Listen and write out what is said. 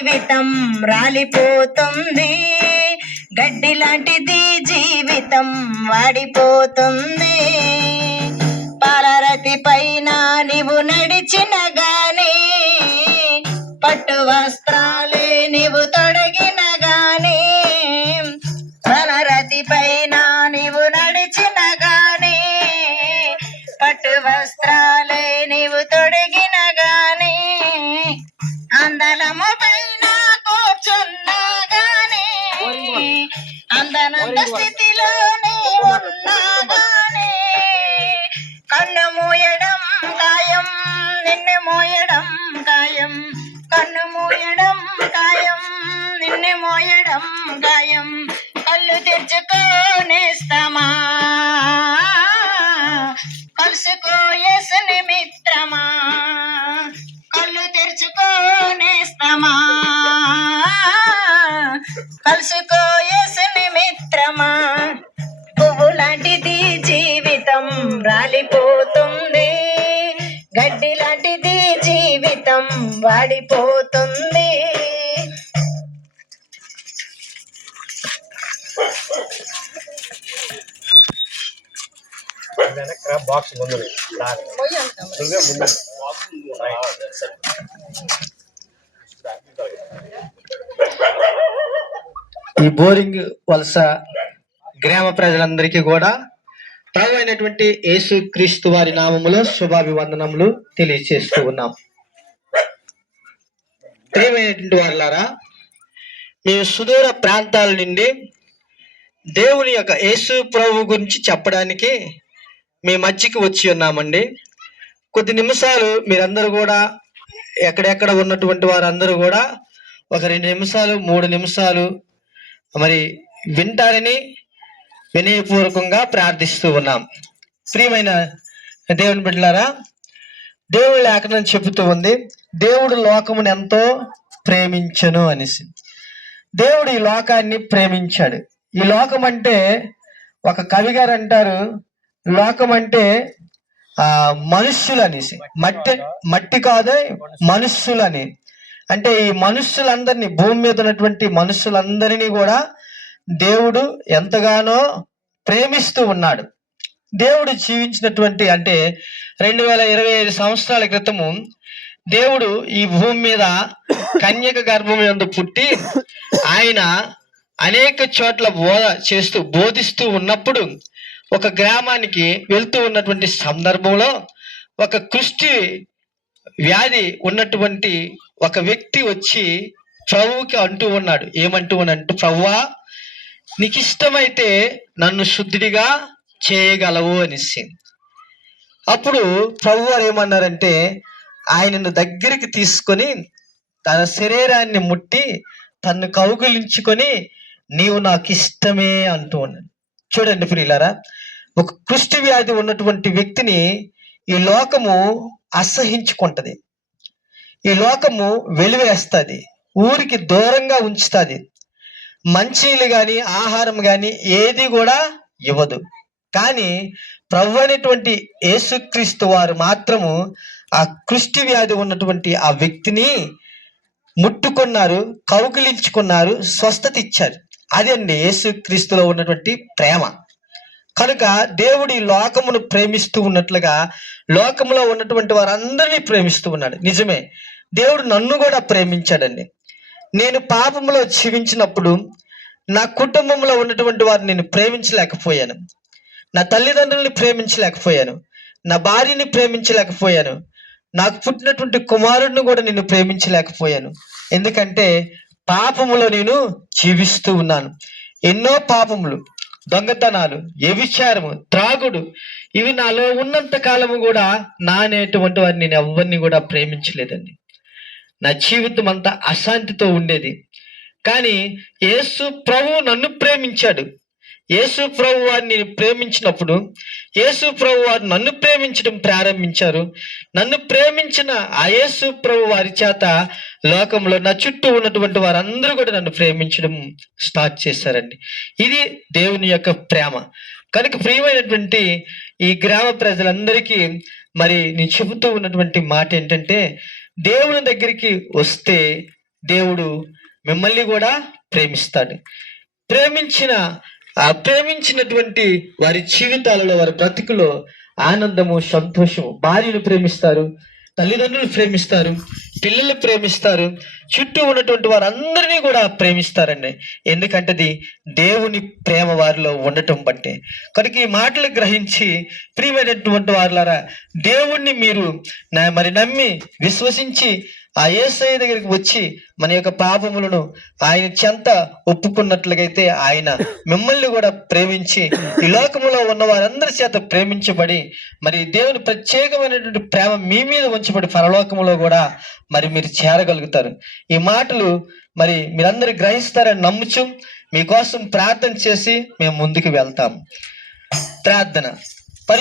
జీవితం రాలిపోతుంది, గడ్డి లాంటిది జీవితం వాడిపోతుంది. పాలరతి పైన నీవు నడిచిన గాని, పట్టు వస్త్రాలే నీవు తొడిగిన గాని, పాలరతి పైన నీవు నడిచిన గాని, పట్టు వస్త్రాలే నీవు తొడిగిన గాని, అందలము పైన కూర్చున్నా గాని, అందనంత స్థితిలోనే ఉన్నా గాని, కన్ను మూయడం ఖాయం, నిన్ను మోయడం ఖాయం, కన్ను మూయడం ఖాయం, నిన్ను మోయడం ఖాయం. కళ్ళు తెరుచుకోనేస్తామా, కలుసుకో యేసుని మిత్రమా, కళ్ళు తెరుచుకోనేస్తామా, కలుసుకో యేసుని మిత్రమా. పువ్వు లాంటిది జీవితం రాలిపోతుంది, గడ్డి లాంటిది జీవితం వాడిపోతుంది. బాక్స్ ముందు ఈ బోరింగ్ వలస గ్రామ ప్రజలందరికీ కూడా ప్రభు అయినటువంటి యేసు క్రీస్తు వారి నామములో శుభాభివందనములు తెలియజేస్తూ ఉన్నాం. ప్రియమైనటువంటి వారులారా, మేము సుదూర ప్రాంతాల నుండి దేవుని యొక్క యేసు ప్రభు గురించి చెప్పడానికి మీ మధ్యకి వచ్చి ఉన్నామండి. కొద్ది నిమిషాలు మీరందరూ కూడా ఎక్కడెక్కడ ఉన్నటువంటి వారందరూ కూడా ఒక 2 నిమిషాలు 3 నిమిషాలు మరి వింటారని వినయపూర్వకంగా ప్రార్థిస్తూ ఉన్నాం. ప్రియమైన దేవుని బిడ్డలారా, దేవుని లేఖనం చెబుతూ ఉంది, దేవుడు లోకమును ఎంతో ప్రేమించెను అనేసి. దేవుడు ఈ లోకాన్ని ప్రేమించాడు. ఈ లోకం అంటే ఒక కవి గారు అంటారు, లోకం అంటే మనుష్యులు అనేసి, మట్టి కాదు మనుష్యులని. అంటే ఈ మనుష్యులందరినీ, భూమి మీద ఉన్నటువంటి మనుష్యులందరినీ కూడా దేవుడు ఎంతగానో ప్రేమిస్తూ ఉన్నాడు. దేవుడు జీవించినటువంటి అంటే 2025 సంవత్సరాల క్రితము దేవుడు ఈ భూమి మీద కన్యక గర్భం యందు పుట్టి ఆయన అనేక చోట్ల బోధిస్తూ ఉన్నప్పుడు ఒక గ్రామానికి వెళ్తూ ఉన్నటువంటి సందర్భంలో ఒక కుష్టి వ్యాధి ఉన్నటువంటి ఒక వ్యక్తి వచ్చి ప్రభువుకి అంటూ ఉన్నాడు. ఏమంటూ ఉన్నాడు? ప్రభువా, నీకు ఇష్టమైతే నన్ను శుద్ధుడిగా చేయగలవు అనేసి. అప్పుడు ప్రభువారు ఏమన్నారంటే, ఆయనను దగ్గరికి తీసుకొని తన శరీరాన్ని ముట్టి తన్ను కౌగిలించుకొని నీవు నాకు ఇష్టమే అంటూ ఉన్నాడు. చూడండి ప్రియులారా, ఒక కుష్టి వ్యాధి ఉన్నటువంటి వ్యక్తిని ఈ లోకము అసహించుకుంటది, ఈ లోకము వెలివేస్తుంది, ఊరికి దూరంగా ఉంచుతుంది. మంచిలు కానీ ఆహారం కానీ ఏది కూడా ఇవ్వదు. కానీ ప్రభు అయినటువంటి యేసుక్రీస్తు వారు మాత్రము ఆ కుష్టి వ్యాధి ఉన్నటువంటి ఆ వ్యక్తిని ముట్టుకున్నారు, కౌగిలించుకున్నారు, స్వస్థత ఇచ్చారు. అదండి యేసుక్రీస్తులో ఉన్నటువంటి ప్రేమ. కనుక దేవుడు ఈ లోకమును ప్రేమిస్తూ ఉన్నట్లుగా లోకములో ఉన్నటువంటి వారందరినీ ప్రేమిస్తూ ఉన్నాడు. నిజమే, దేవుడు నన్ను కూడా ప్రేమించాడండి. నేను పాపంలో జీవించినప్పుడు నా కుటుంబంలో ఉన్నటువంటి వారిని నేను ప్రేమించలేకపోయాను, నా తల్లిదండ్రుల్ని ప్రేమించలేకపోయాను, నా భార్యని ప్రేమించలేకపోయాను, నాకు పుట్టినటువంటి కుమారుడిని కూడా నేను ప్రేమించలేకపోయాను. ఎందుకంటే పాపములో నేను జీవిస్తూ ఉన్నాను. ఎన్నో పాపములు, దొంగతనాలు, వ్యభిచారము, త్రాగుడు, ఇవి నాలో ఉన్నంత కాలము కూడా నా అనేటువంటి వారిని నేను ఎవరిని కూడా ప్రేమించలేదండి. నా జీవితం అంతా అశాంతితో ఉండేది. కానీ యేసు ప్రభు నన్ను ప్రేమించాడు. యేసు ప్రభు వారిని ప్రేమించినప్పుడు యేసు ప్రభు వారు నన్ను ప్రేమించడం ప్రారంభించారు. నన్ను ప్రేమించిన ఆ యేసు ప్రభు వారి చేత లోకంలో నా చుట్టూ ఉన్నటువంటి వారందరూ కూడా నన్ను ప్రేమించడం స్టార్ట్ చేశారండి. ఇది దేవుని యొక్క ప్రేమ. కనుక ప్రియమైనటువంటి ఈ గ్రామ ప్రజలందరికీ మరి నేను చెబుతూ ఉన్నటువంటి మాట ఏంటంటే, దేవుని దగ్గరికి వస్తే దేవుడు మిమ్మల్ని కూడా ప్రేమిస్తాడు. ప్రేమించినటువంటి వారి జీవితాలలో, వారి బ్రతుకులో ఆనందము, సంతోషము. భార్యను ప్రేమిస్తారు, తల్లిదండ్రులు ప్రేమిస్తారు, పిల్లలు ప్రేమిస్తారు, చుట్టూ ఉన్నటువంటి వారందరినీ కూడా ప్రేమిస్తారండి. ఎందుకంటే అది దేవుని ప్రేమ వారిలో ఉండటం బట్టే. కనుక ఈ మాటలు గ్రహించి ప్రియమైనటువంటి వారులారా, దేవుణ్ణి మీరు మరి నమ్మి విశ్వసించి ఆ యేసయ్య దగ్గరికి వచ్చి మన యొక్క పాపములను ఆయన చెంత ఒప్పుకున్నట్లుగైతే ఆయన మిమ్మల్ని కూడా ప్రేమించి ఈ లోకములో ఉన్న వారందరి చేత ప్రేమించబడి మరి దేవుని ప్రత్యేకమైనటువంటి ప్రేమ మీ మీద ఉంచబడి పరలోకములో కూడా మరి మీరు చేరగలుగుతారు. ఈ మాటలు మరి మీరందరూ గ్రహిస్తారని నమ్ముచు మీకోసం ప్రార్థన చేసి మేము ముందుకు వెళ్తాం. ప్రార్థన.